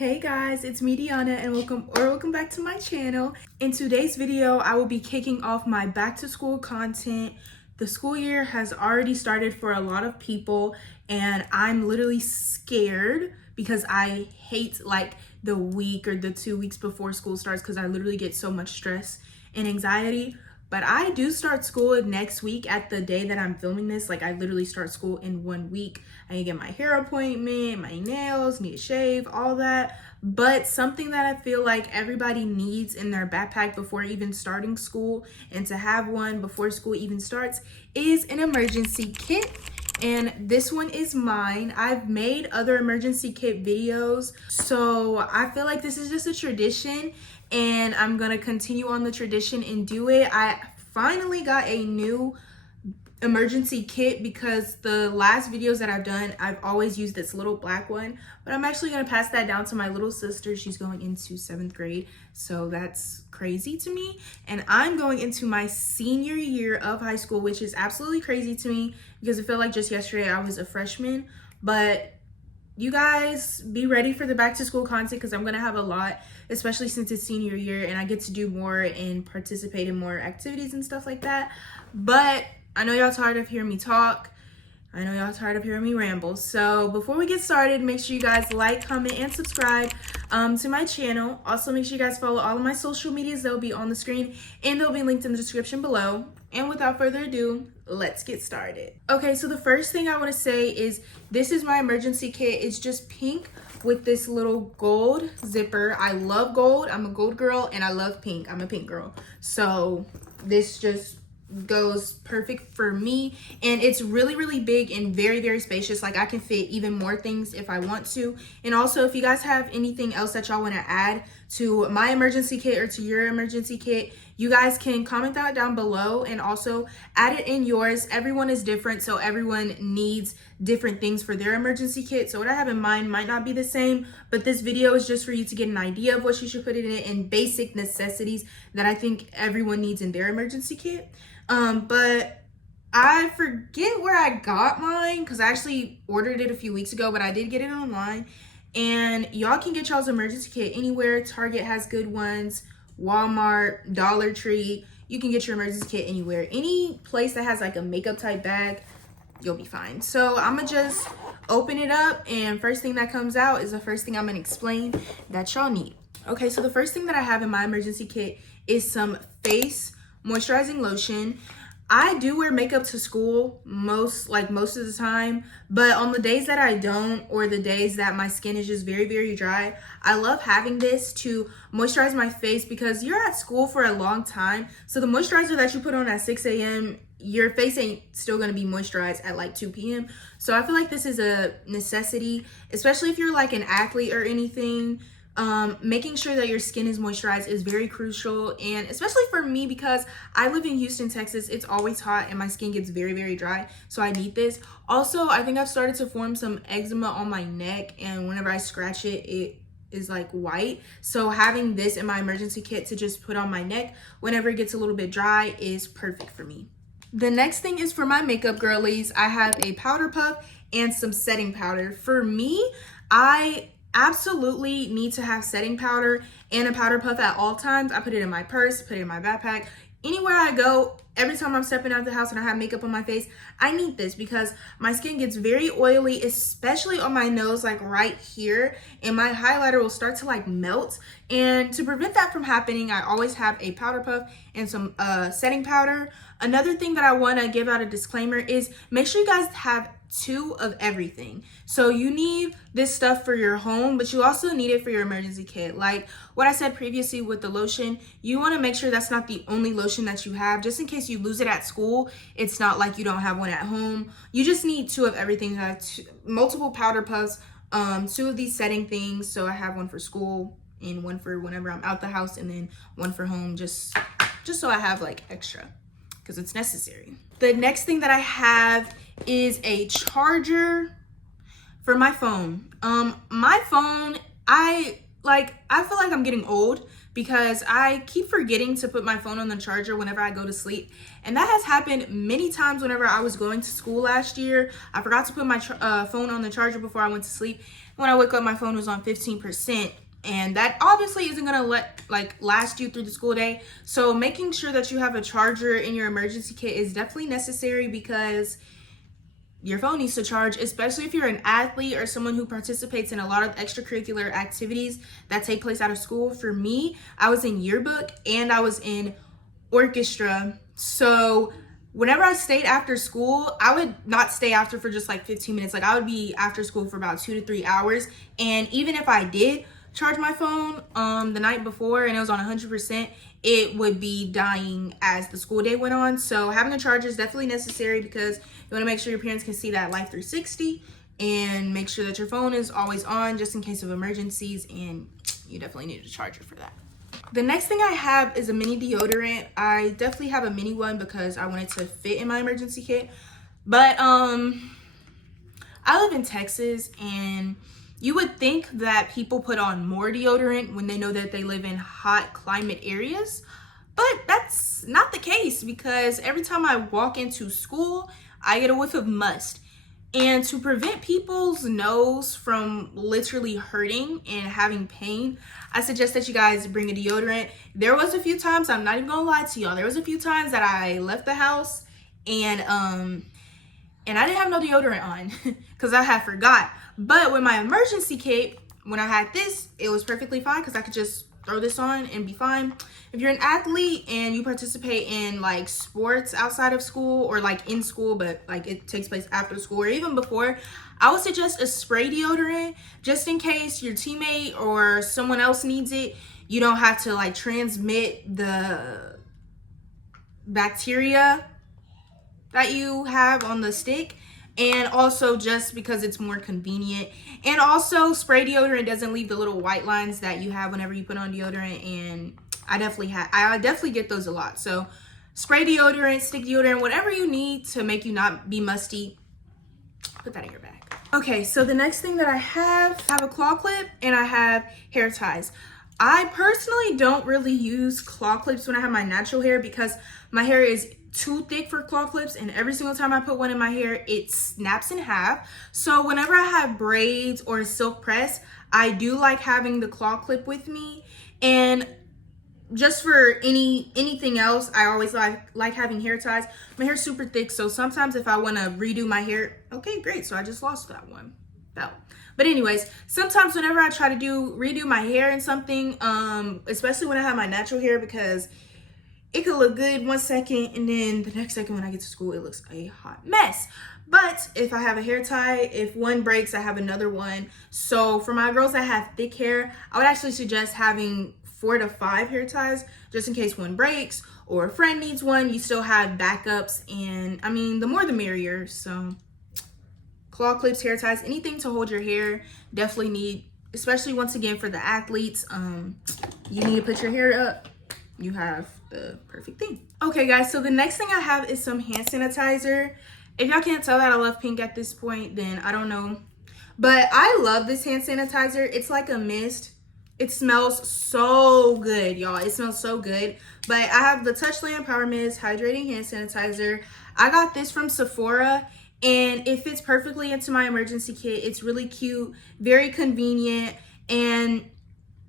Hey guys, it's me Dihanna and welcome back to my channel. In today's video, I will be kicking off my back to school content. The school year has already started for a lot of people and I'm literally scared because I hate like the week or the 2 weeks before school starts because I literally get so much stress and anxiety. But I do start school next week at the day that I'm filming this. Like I literally start school in 1 week. I need to get my hair appointment, my nails, need a shave, all that. But something that I feel like everybody needs in their backpack before even starting school and to have one before school even starts is an emergency kit. And this one is mine. I've made other emergency kit videos, so I feel like this is just a tradition and I'm gonna continue on the tradition and do it. I finally got a new emergency kit because the last videos that I've done, I've always used this little black one, but I'm actually gonna pass that down to my little sister. She's going into 7th grade, so that's crazy to me. And I'm going into my senior year of high school, which is absolutely crazy to me because it felt like just yesterday I was a freshman. But you guys be ready for the back to school content because I'm gonna have a lot, especially since it's senior year and I get to do more and participate in more activities and stuff like that. But I know y'all tired of hearing me talk. I know y'all tired of hearing me ramble. So before we get started, make sure you guys like, comment, and subscribe to my channel. Also, make sure you guys follow all of my social medias. They'll be on the screen and they'll be linked in the description below. And without further ado, let's get started. Okay, so the first thing I want to say is this is my emergency kit. It's just pink with this little gold zipper. I love gold. I'm a gold girl and I love pink. I'm a pink girl. So this just goes perfect for me, and it's really big and very spacious. Like I can fit even more things if I want to. And also, if you guys have anything else that y'all want to add to my emergency kit or to your emergency kit, you guys can comment that down below and also add it in yours. Everyone is different, so everyone needs different things for their emergency kit. So what I have in mind might not be the same, but this video is just for you to get an idea of what you should put in it and basic necessities that I think everyone needs in their emergency kit. But I forget where I got mine because I actually ordered it a few weeks ago, but I did get it online. And y'all can get y'all's emergency kit anywhere. Target has good ones, Walmart, Dollar Tree. You can get your emergency kit anywhere. Any place that has like a makeup type bag, you'll be fine. So I'm gonna just open it up, and first thing that comes out is the first thing I'm gonna explain that y'all need. Okay, so the first thing that I have in my emergency kit is some face moisturizing lotion. I do wear makeup to school most of the time, but on the days that I don't, or the days that my skin is just very dry, I love having this to moisturize my face because you're at school for a long time. So the moisturizer that you put on at 6 a.m., your face ain't still gonna be moisturized at like 2 p.m. So I feel like this is a necessity, especially if you're like an athlete or anything. Making sure that your skin is moisturized is very crucial, and especially for me because I live in Houston, Texas. It's always hot and my skin gets very dry, so I need this. Also, I think I've started to form some eczema on my neck, and whenever I scratch it, it is like white. So having this in my emergency kit to just put on my neck whenever it gets a little bit dry is perfect for me. The next thing is for my makeup girlies. I have a powder puff and some setting powder. For me, I absolutely need to have setting powder and a powder puff at all times. I put it in my purse, put it in my backpack. Anywhere I go, every time I'm stepping out the house and I have makeup on my face, I need this because my skin gets very oily, especially on my nose, like right here, and my highlighter will start to like melt. And to prevent that from happening, I always have a powder puff and some setting powder. Another thing that I want to give out a disclaimer is make sure you guys have 2 of everything. So you need this stuff for your home, but you also need it for your emergency kit. Like what I said previously with the lotion, you want to make sure that's not the only lotion that you have, just in case you lose it at school. It's not like you don't have one at home. You just need 2 of everything. I have multiple powder puffs, 2 of these setting things. So I have one for school and one for whenever I'm out the house, and then one for home, just so I have like extra because it's necessary. The next thing that I have is a charger for my phone. My phone, I like, I feel like I'm getting old because I keep forgetting to put my phone on the charger whenever I go to sleep. And that has happened many times whenever I was going to school last year. I forgot to put my phone on the charger before I went to sleep. When I woke up, my phone was on 15%. And that obviously isn't gonna last you through the school day. So making sure that you have a charger in your emergency kit is definitely necessary, because your phone needs to charge, especially if you're an athlete or someone who participates in a lot of extracurricular activities that take place out of school. For me, I was in yearbook and I was in orchestra. So whenever I stayed after school, I would not stay after for just like 15 minutes. Like, I would be after school for about 2 to 3 hours. And even if I did charge my phone the night before and it was on 100%, it would be dying as the school day went on. So having a charger is definitely necessary, because you want to make sure your parents can see that Life 360, and make sure that your phone is always on just in case of emergencies, and you definitely need a charger for that. The next thing I have is a mini deodorant. I definitely have a mini one because I wanted to fit in my emergency kit. But I live in Texas, and you would think that people put on more deodorant when they know that they live in hot climate areas, but that's not the case, because every time I walk into school, I get a whiff of must. And to prevent people's nose from literally hurting and having pain, I suggest that you guys bring a deodorant. There was a few times, I'm not even gonna lie to y'all, there was a few times that I left the house and I didn't have no deodorant on because I had forgot. But with my emergency kit, when I had this, it was perfectly fine because I could just throw this on and be fine. If you're an athlete and you participate in like sports outside of school, or like in school, but like it takes place after school or even before, I would suggest a spray deodorant just in case your teammate or someone else needs it. You don't have to like transmit the bacteria that you have on the stick, and also just because it's more convenient. And also, spray deodorant doesn't leave the little white lines that you have whenever you put on deodorant, and I definitely get those a lot. So spray deodorant, stick deodorant, whatever you need to make you not be musty, put that in your bag. Okay, so the next thing that I have a claw clip and I have hair ties. I personally don't really use claw clips when I have my natural hair because my hair is too thick for claw clips, and every single time I put one in my hair, it snaps in half. So whenever I have braids or silk press, I do like having the claw clip with me. And just for anything else, I always like having hair ties. My hair's super thick, so sometimes if I want to redo my hair, okay, great, so I just lost that one. But anyways, sometimes whenever I try to redo my hair and something, especially when I have my natural hair, because it could look good 1 second and then the next second when I get to school, it looks a hot mess. But if I have a hair tie, if one breaks, I have another one. So for my girls that have thick hair, I would actually suggest having 4 to 5 hair ties, just in case one breaks or a friend needs one, you still have backups. And I mean, the more the merrier. So claw clips, hair ties, anything to hold your hair, definitely need, especially once again for the athletes. You need to put your hair up, you have the perfect thing. Okay guys, so the next thing I have is some hand sanitizer. If y'all can't tell that I love pink at this point, then I don't know. But I love this hand sanitizer. It's like a mist. It smells so good, y'all. It smells so good. But I have the Touchland Power Mist Hydrating Hand Sanitizer. I got this from Sephora, and it fits perfectly into my emergency kit. It's really cute, very convenient, and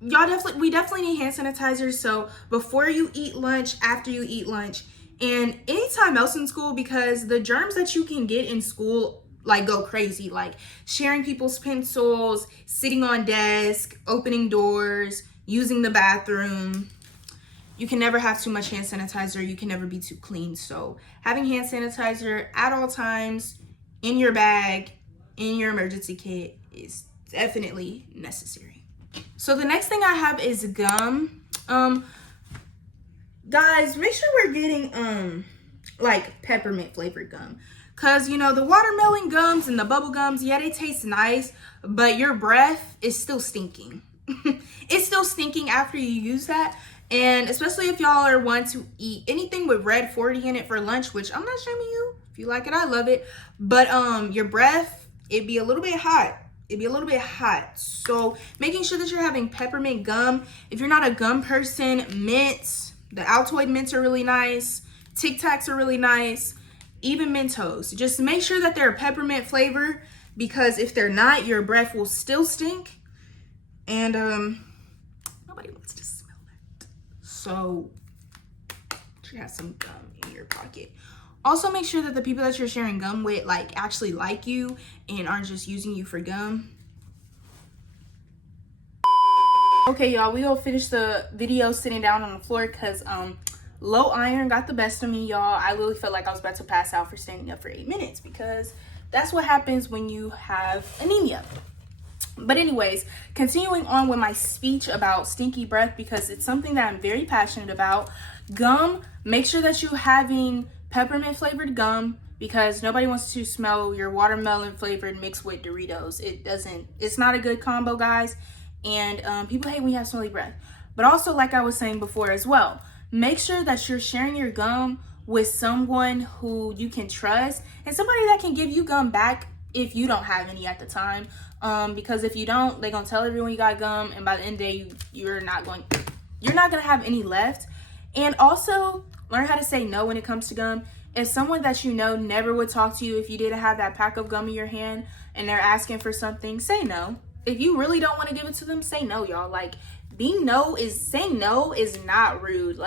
we definitely need hand sanitizer. So before you eat lunch, after you eat lunch, and anytime else in school, because the germs that you can get in school like go crazy, like sharing people's pencils, sitting on desk, opening doors, using the bathroom. You can never have too much hand sanitizer. You can never be too clean. So having hand sanitizer at all times in your bag, in your emergency kit, is definitely necessary. So the next thing I have is gum. Guys, make sure we're getting like peppermint flavored gum, because you know the watermelon gums and the bubble gums, yeah, they taste nice, but your breath is still stinking. It's still stinking after you use that. And especially if y'all are one to eat anything with red 40 in it for lunch, which I'm not shaming you. If you like it, I love it. But your breath, it'd be a little bit hot. it'd be a little bit hot. So making sure that you're having peppermint gum. If you're not a gum person, mints, the Altoid mints are really nice. Tic Tacs are really nice. Even Mentos. Just make sure that they're a peppermint flavor, because if they're not, your breath will still stink. And nobody wants to smell that. So you have some gum in your pocket. Also, make sure that the people that you're sharing gum with actually like you and aren't just using you for gum. Okay, y'all, we gonna finish the video sitting down on the floor because low iron got the best of me, y'all. I literally felt like I was about to pass out for standing up for 8 minutes, because that's what happens when you have anemia. But anyways, continuing on with my speech about stinky breath, because it's something that I'm very passionate about. Gum, make sure that you're having peppermint flavored gum, because nobody wants to smell your watermelon flavored mixed with Doritos. It's not a good combo, guys. And people hate when you have smelly breath. But also, like I was saying before as well, make sure that you're sharing your gum with someone who you can trust, and somebody that can give you gum back if you don't have any at the time. Because if you don't, they're gonna tell everyone you got gum, and by the end of the day, you're not gonna have any left. And also, learn how to say no when it comes to gum. If someone that you know never would talk to you if you didn't have that pack of gum in your hand and they're asking for something, say no. If you really don't want to give it to them, say no, y'all. Saying no is not rude.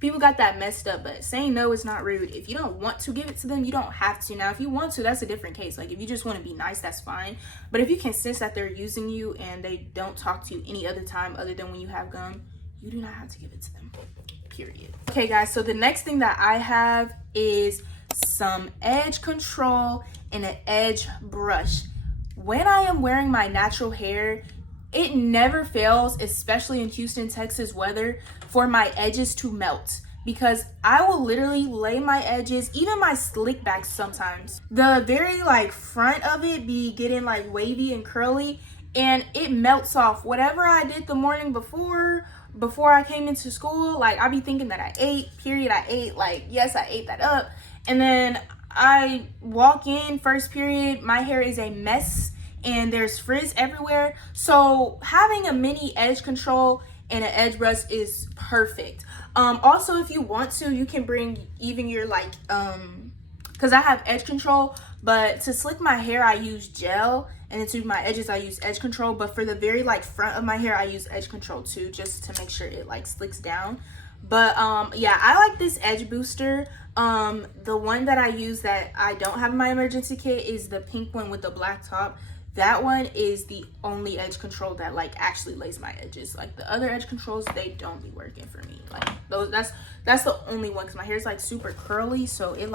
People got that messed up, but saying no is not rude. If you don't want to give it to them, you don't have to. Now, if you want to, that's a different case. If you just want to be nice, that's fine. But if you can sense that they're using you and they don't talk to you any other time other than when you have gum, you do not have to give it to them, period. Okay, guys, so the next thing that I have is some edge control and an edge brush. When I am wearing my natural hair, it never fails, especially in Houston, Texas weather, for my edges to melt, because I will literally lay my edges, even my slick backs sometimes. The very front of it be getting wavy and curly, and it melts off. Whatever I did the morning before I came into school, I be thinking that I ate, period. I ate, yes, I ate that up. And then I walk in first period, my hair is a mess and there's frizz everywhere. So having a mini edge control and an edge brush is perfect. Also, if you want to, you can bring even your because I have edge control, but to slick my hair I use gel, and then to my edges I use edge control. But for the very front of my hair, I use edge control too, just to make sure it slicks down. But yeah, I like this edge booster. The one that I use that I don't have in my emergency kit is the pink one with the black top. That one is the only edge control that actually lays my edges. The other edge controls, they don't be working for me. That's the only one, because my hair is super curly, so it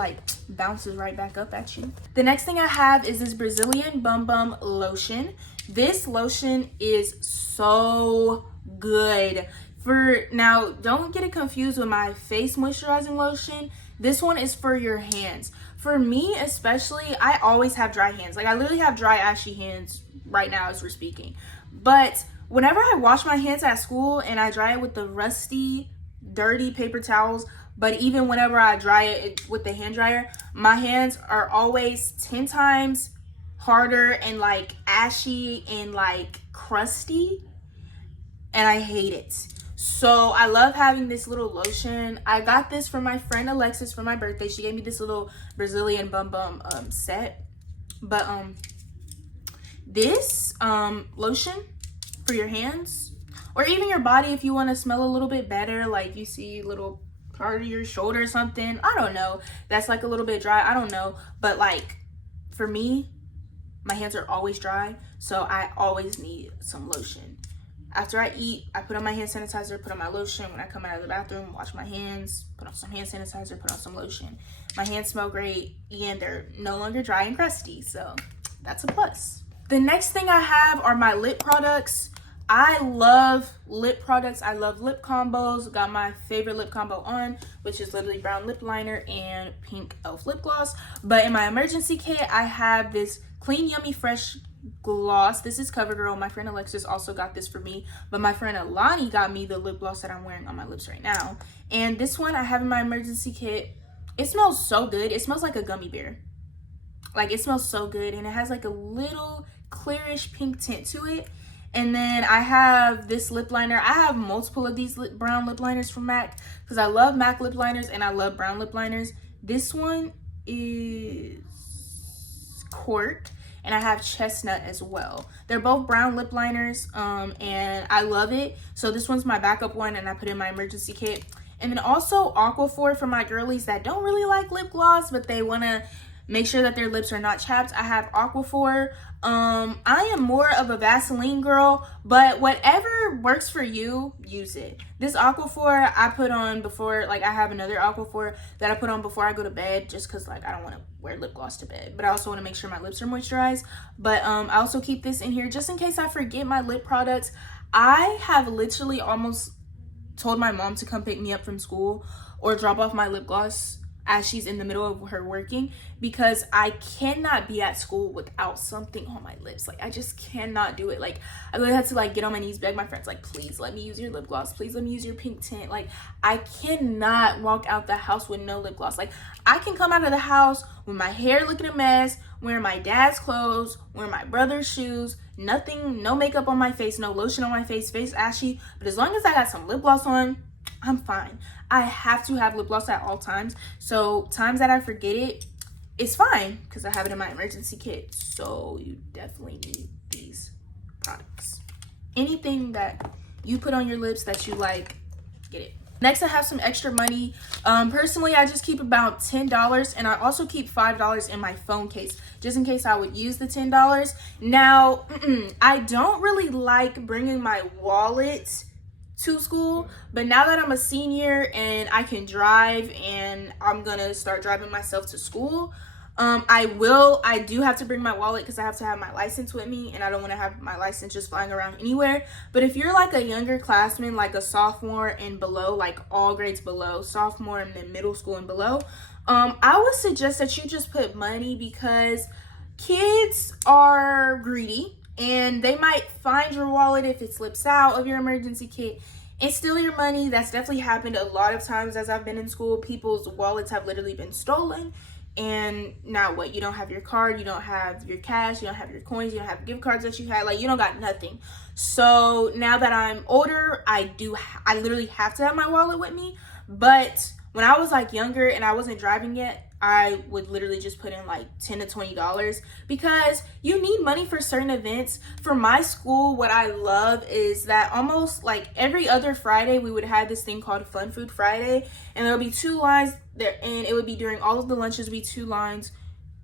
bounces right back up at you. The next thing I have is this Brazilian Bum Bum lotion. This lotion is so good. Now, don't get it confused with my face moisturizing lotion. This one is for your hands. For me especially, I always have dry hands. I literally have dry, ashy hands right now as we're speaking. But whenever I wash my hands at school and I dry it with the rusty, dirty paper towels, but even whenever I dry it with the hand dryer, my hands are always 10 times harder and ashy and crusty, and I hate it. So I love having this little lotion. I got this from my friend Alexis for my birthday. She gave me this little Brazilian Bum Bum set. But this lotion for your hands, or even your body if you want to smell a little bit better, you see a little part of your shoulder or something, I don't know, that's a little bit dry, I don't know. But for me, my hands are always dry, so I always need some lotion. After I eat, I put on my hand sanitizer, put on my lotion. When I come out of the bathroom, wash my hands, put on some hand sanitizer, put on some lotion. My hands smell great, and they're no longer dry and crusty, so that's a plus. The next thing I have are my lip products. I love lip products. I love lip combos. Got my favorite lip combo on, which is literally brown lip liner and pink elf lip gloss. But in my emergency kit, I have this Clean Yummy Fresh gloss. This is CoverGirl. My friend Alexis also got this for me, but my friend Alani got me the lip gloss that I'm wearing on my lips right now. And this one I have in my emergency kit. It smells so good. It smells like a gummy bear. It smells so good, and it has a little clearish pink tint to it. And then I have this lip liner. I have multiple of these brown lip liners from MAC because I love MAC lip liners and I love brown lip liners. This one is Court, and I have Chestnut as well. They're both brown lip liners, and I love it. So this one's my backup one, and I put in my emergency kit. And then also Aquaphor for my girlies that don't really like lip gloss, but they want to make sure that their lips are not chapped. I have Aquaphor. I am more of a Vaseline girl, but whatever works for you, use it. This Aquaphor I put on before, like I have another Aquaphor that I put on before I go to bed just because like I don't want to wear lip gloss to bed, but I also want to make sure my lips are moisturized. But I also keep this in here just in case I forget my lip products. I have literally almost told my mom to come pick me up from school or drop off my lip gloss as she's in the middle of her working, because I cannot be at school without something on my lips. Like I just cannot do it. Like I really had to like get on my knees, beg my friends, like, please let me use your lip gloss, please let me use your pink tint. Like I cannot walk out the house with no lip gloss. Like I can come out of the house with my hair looking a mess, wearing my dad's clothes, wearing my brother's shoes, nothing, no makeup on my face, no lotion on my face, face ashy, but as long as I got some lip gloss on, I'm fine. I have to have lip gloss at all times. So times that I forget it, it's fine because I have it in my emergency kit. So you definitely need these products. Anything that you put on your lips that you like, get it. Next, I have some extra money. Personally, I just keep about $10, and I also keep $5 in my phone case just in case I would use the $10. Now, I don't really like bringing my wallet to school, but now that I'm a senior and I can drive and I'm gonna start driving myself to school, I do have to bring my wallet because I have to have my license with me, and I don't want to have my license just flying around anywhere. But if you're like a younger classman, like a sophomore and below, like all grades below, sophomore and then middle school and below, I would suggest that you just put money, because kids are greedy and they might find your wallet if it slips out of your emergency kit and steal your money. That's definitely happened a lot of times as I've been in school. People's wallets have literally been stolen, and now what? You don't have your card, you don't have your cash, you don't have your coins, you don't have gift cards that you had, like you don't got nothing. So now that I'm older, I literally have to have my wallet with me. But when I was like younger and I wasn't driving yet, I would literally just put in like $10 to $20 because you need money for certain events. For my school, what I love is that almost like every other Friday, we would have this thing called Fun Food Friday, and there would be 2 lines there, and it would be during all of the lunches, be 2 lines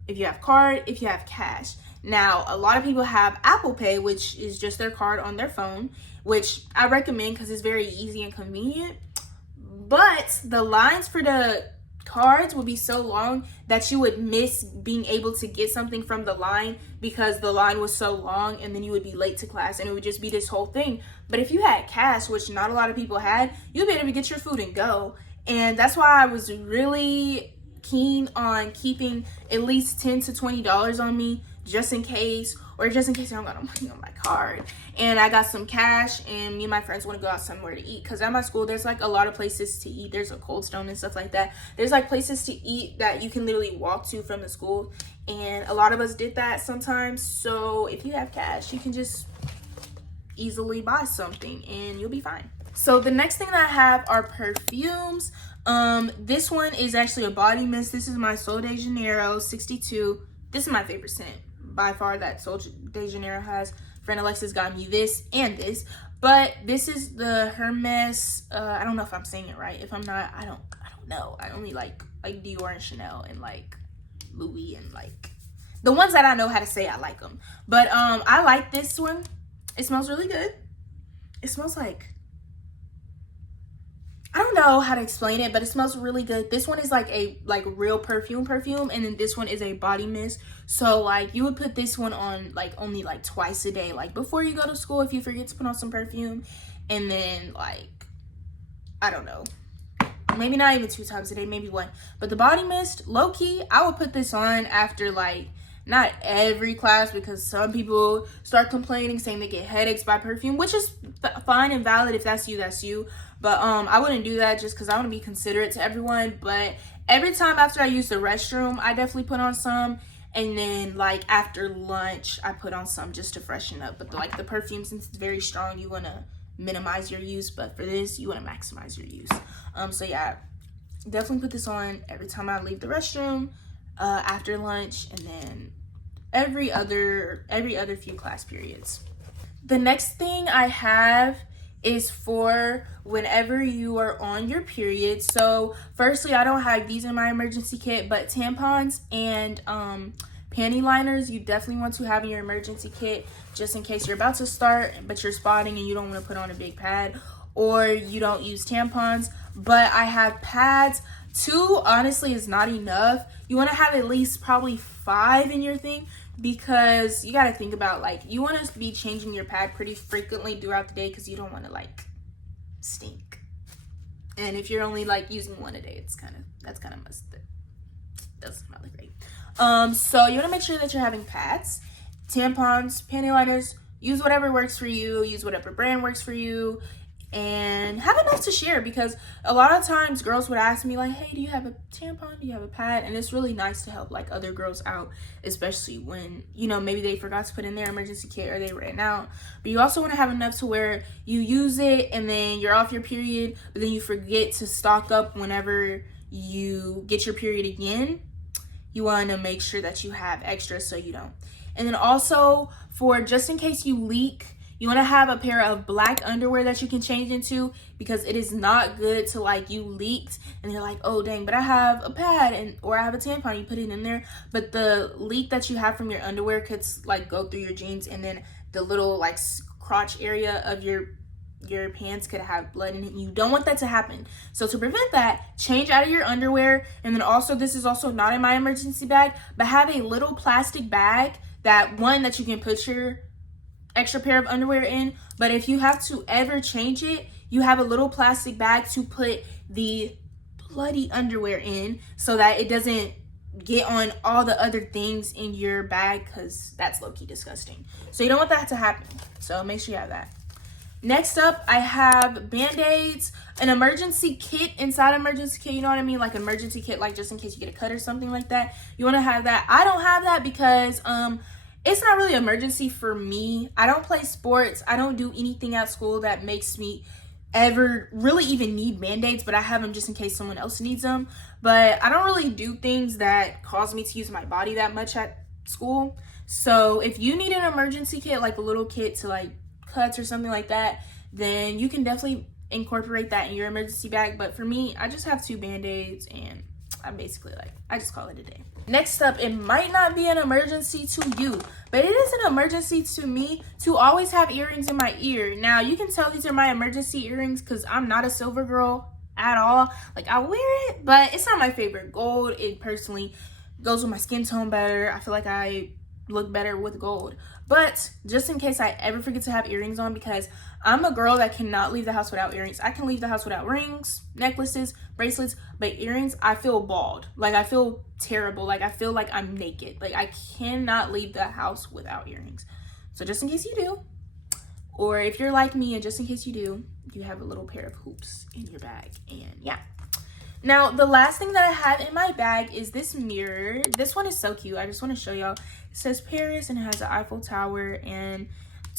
if you have card, if you have cash. Now, a lot of people have Apple Pay, which is just their card on their phone, which I recommend because it's very easy and convenient. But the lines for the cards would be so long that you would miss being able to get something from the line because the line was so long, and then you would be late to class, and it would just be this whole thing. But if you had cash, which not a lot of people had, you'd be able to get your food and go. And that's why I was really keen on keeping at least $10 to $20 on me just in case, or just in case I don't got no money on my card and I got some cash and me and my friends want to go out somewhere to eat. Because at my school, there's like a lot of places to eat. There's a Cold Stone and stuff like that. There's like places to eat that you can literally walk to from the school, and a lot of us did that sometimes. So if you have cash, you can just easily buy something and you'll be fine. So the next thing that I have are perfumes. This one is actually a body mist. This is my Sol de Janeiro 62. This is my favorite scent by far that Sol de Janeiro has. Friend Alexis got me this and this, but this is the Hermes. I don't know if I'm saying it right. If I'm not, I don't know. I only like Dior and Chanel and like Louis, and like the ones that I know how to say I like them. But I like this one. It smells really good. It smells like, I don't know how to explain it, but it smells really good. This one is like a real perfume, and then this one is a body mist. So like you would put this one on like only like twice a day, like before you go to school if you forget to put on some perfume, and then like, I don't know, maybe not even 2 times a day, maybe 1. But the body mist, low key, I would put this on after like, not every class, because some people start complaining saying they get headaches by perfume, which is fine and valid. If that's you, that's you. But I wouldn't do that just because I want to be considerate to everyone. But every time after I use the restroom, I definitely put on some. And then like after lunch, I put on some just to freshen up. But like the perfume, since it's very strong, you want to minimize your use. But for this, you want to maximize your use. So yeah, definitely put this on every time I leave the restroom, after lunch, and then every other few class periods. The next thing I have is for whenever you are on your period. So firstly, I don't have these in my emergency kit, but tampons and panty liners you definitely want to have in your emergency kit, just in case you're about to start but you're spotting and you don't want to put on a big pad, or you don't use tampons. But I have pads. 2 honestly is not enough. You want to have at least probably 5 in your thing, because you got to think about, like, you want to be changing your pad pretty frequently throughout the day, because you don't want to like stink. And if you're only like using 1 a day, that's kind of doesn't smell like great. So you want to make sure that you're having pads, tampons, panty liners. Use whatever works for you, use whatever brand works for you, and have enough to share, because a lot of times girls would ask me like, hey, do you have a tampon, do you have a pad? And it's really nice to help like other girls out, especially when, you know, maybe they forgot to put in their emergency kit or they ran out. But you also want to have enough to where you use it and then you're off your period, but then you forget to stock up whenever you get your period again. You want to make sure that you have extra so you don't. And then also, for just in case you leak, you want to have a pair of black underwear that you can change into, because it is not good to like, you leaked and you're like, oh dang, but I have a pad or I have a tampon, you put it in there, but the leak that you have from your underwear could like go through your jeans, and then the little like crotch area of your pants could have blood in it. You don't want that to happen. So to prevent that, change out of your underwear. And then also, this is also not in my emergency bag, but have a little plastic bag that you can put your extra pair of underwear in. But if you have to ever change it, you have a little plastic bag to put the bloody underwear in, so that it doesn't get on all the other things in your bag, because that's low-key disgusting. So you don't want that to happen, so make sure you have that. Next up, I have Band-Aids, an emergency kit inside emergency kit, you know what I mean? Like emergency kit, like just in case you get a cut or something like that. You want to have that. I don't have that because it's not really emergency for me. I don't play sports. I don't do anything at school that makes me ever really even need Band-Aids, but I have them just in case someone else needs them. But I don't really do things that cause me to use my body that much at school. So if you need an emergency kit, like a little kit to like cuts or something like that, then you can definitely incorporate that in your emergency bag. But for me, I just have 2 Band-Aids, and I'm basically like, I just call it a day. Next up, it might not be an emergency to you, but it is an emergency to me to always have earrings in my ear. Now, you can tell these are my emergency earrings because I'm not a silver girl at all. Like, I wear it, but it's not my favorite. Gold, it personally goes with my skin tone better. I feel like I look better with gold. But just in case I ever forget to have earrings on, because I'm a girl that cannot leave the house without earrings. I can leave the house without rings, necklaces, bracelets, but earrings, I feel bald. Like, I feel terrible. Like, I feel like I'm naked. Like, I cannot leave the house without earrings. So just in case you do, or if you're like me and just in case you do, you have a little pair of hoops in your bag. And yeah. Now, the last thing that I have in my bag is this mirror. This one is so cute. I just want to show y'all. It says Paris and it has the Eiffel Tower and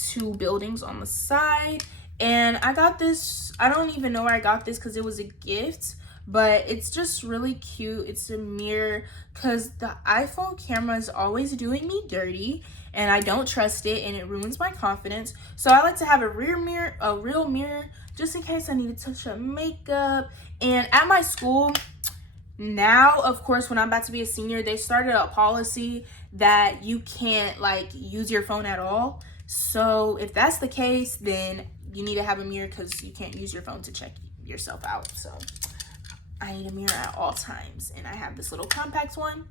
2 buildings on the side. And I got this, I don't even know where I got this because it was a gift, but it's just really cute. It's a mirror because the iPhone camera is always doing me dirty and I don't trust it and it ruins my confidence. So I like to have a real mirror, just in case I need to touch up makeup. And at my school now, of course, when I'm about to be a senior, they started a policy that you can't like use your phone at all. So if that's the case, then you need to have a mirror because you can't use your phone to check yourself out. So I need a mirror at all times, and I have this little compact one.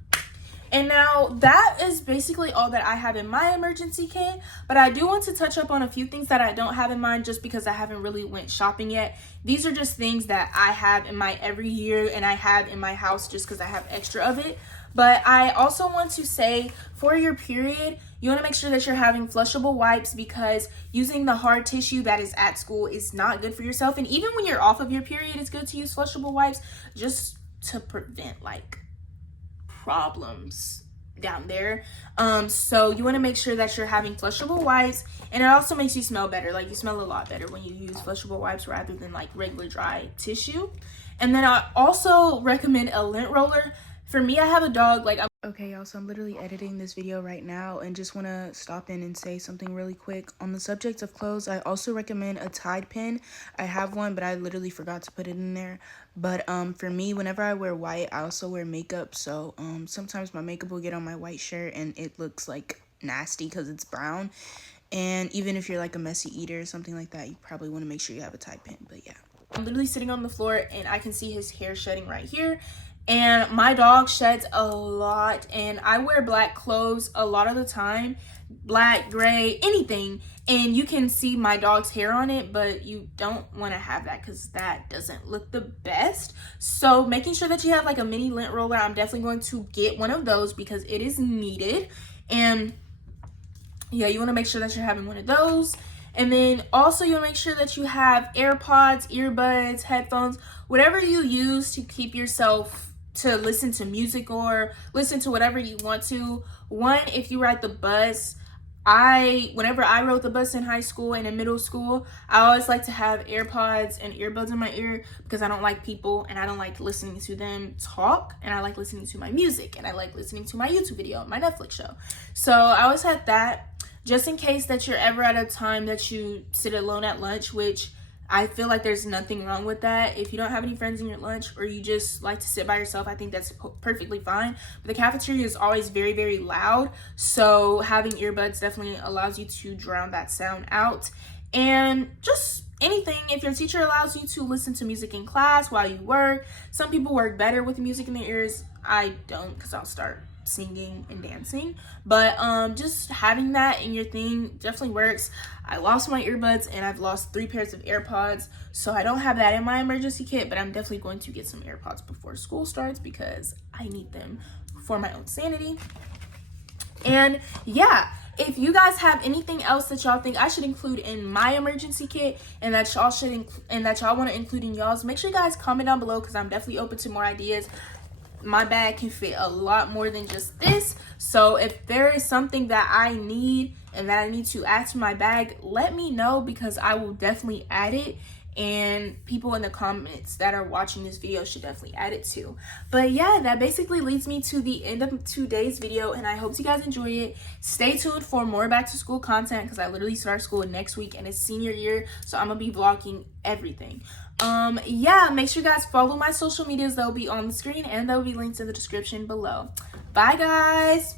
And now that is basically all that I have in my emergency kit, but I do want to touch up on a few things that I don't have in mine just because I haven't really went shopping yet. These are just things that I have in my every year and I have in my house just because I have extra of it. But I also want to say, for your period, you want to make sure that you're having flushable wipes, because using the hard tissue that is at school is not good for yourself. And even when you're off of your period, it's good to use flushable wipes just to prevent like problems down there. So you want to make sure that you're having flushable wipes, and it also makes you smell better. Like, you smell a lot better when you use flushable wipes rather than like regular dry tissue. And then I also recommend a lint roller. For me, I have a dog. Like, okay, y'all, so I'm literally editing this video right now and just want to stop in and say something really quick. On the subject of clothes, I also recommend a Tide pen. I have one, but I literally forgot to put it in there. But for me, whenever I wear white, I also wear makeup. So sometimes my makeup will get on my white shirt and it looks like nasty because it's brown. And even if you're like a messy eater or something like that, you probably want to make sure you have a Tide pen. But yeah, I'm literally sitting on the floor and I can see his hair shedding right here. And my dog sheds a lot, and I wear black clothes a lot of the time, black, gray, anything, and you can see my dog's hair on it, but you don't want to have that because that doesn't look the best. So making sure that you have like a mini lint roller, I'm definitely going to get one of those because it is needed. And yeah, you want to make sure that you're having one of those. And then also you want to make sure that you have AirPods, earbuds, headphones, whatever you use to keep yourself to listen to music or listen to whatever you want to. One, if you ride the bus, whenever I rode the bus in high school and in middle school, I always like to have AirPods and earbuds in my ear because I don't like people and I don't like listening to them talk, and I like listening to my music and I like listening to my YouTube video, my Netflix show. So I always had that just in case that you're ever at a time that you sit alone at lunch, which I feel like there's nothing wrong with that. If you don't have any friends in your lunch or you just like to sit by yourself, I think that's perfectly fine. But the cafeteria is always very, very loud. So having earbuds definitely allows you to drown that sound out. And just anything, if your teacher allows you to listen to music in class while you work. Some people work better with music in their ears. I don't, because I'll start singing and dancing, but just having that in your thing definitely works. I lost my earbuds and I've lost 3 pairs of AirPods, so I don't have that in my emergency kit, but I'm definitely going to get some AirPods before school starts because I need them for my own sanity. And yeah, if you guys have anything else that y'all think I should include in my emergency kit and that y'all want to include in y'all's, make sure you guys comment down below because I'm definitely open to more ideas. My bag can fit a lot more than just this, so if there is something that I need and that I need to add to my bag, let me know because I will definitely add it, and people in the comments that are watching this video should definitely add it too. But yeah, that basically leads me to the end of today's video, and I hope you guys enjoy it. Stay tuned for more back to school content because I literally start school next week and it's senior year, so I'm gonna be vlogging everything. Yeah, make sure you guys follow my social medias. They'll be on the screen and they'll be linked in the description below. Bye guys.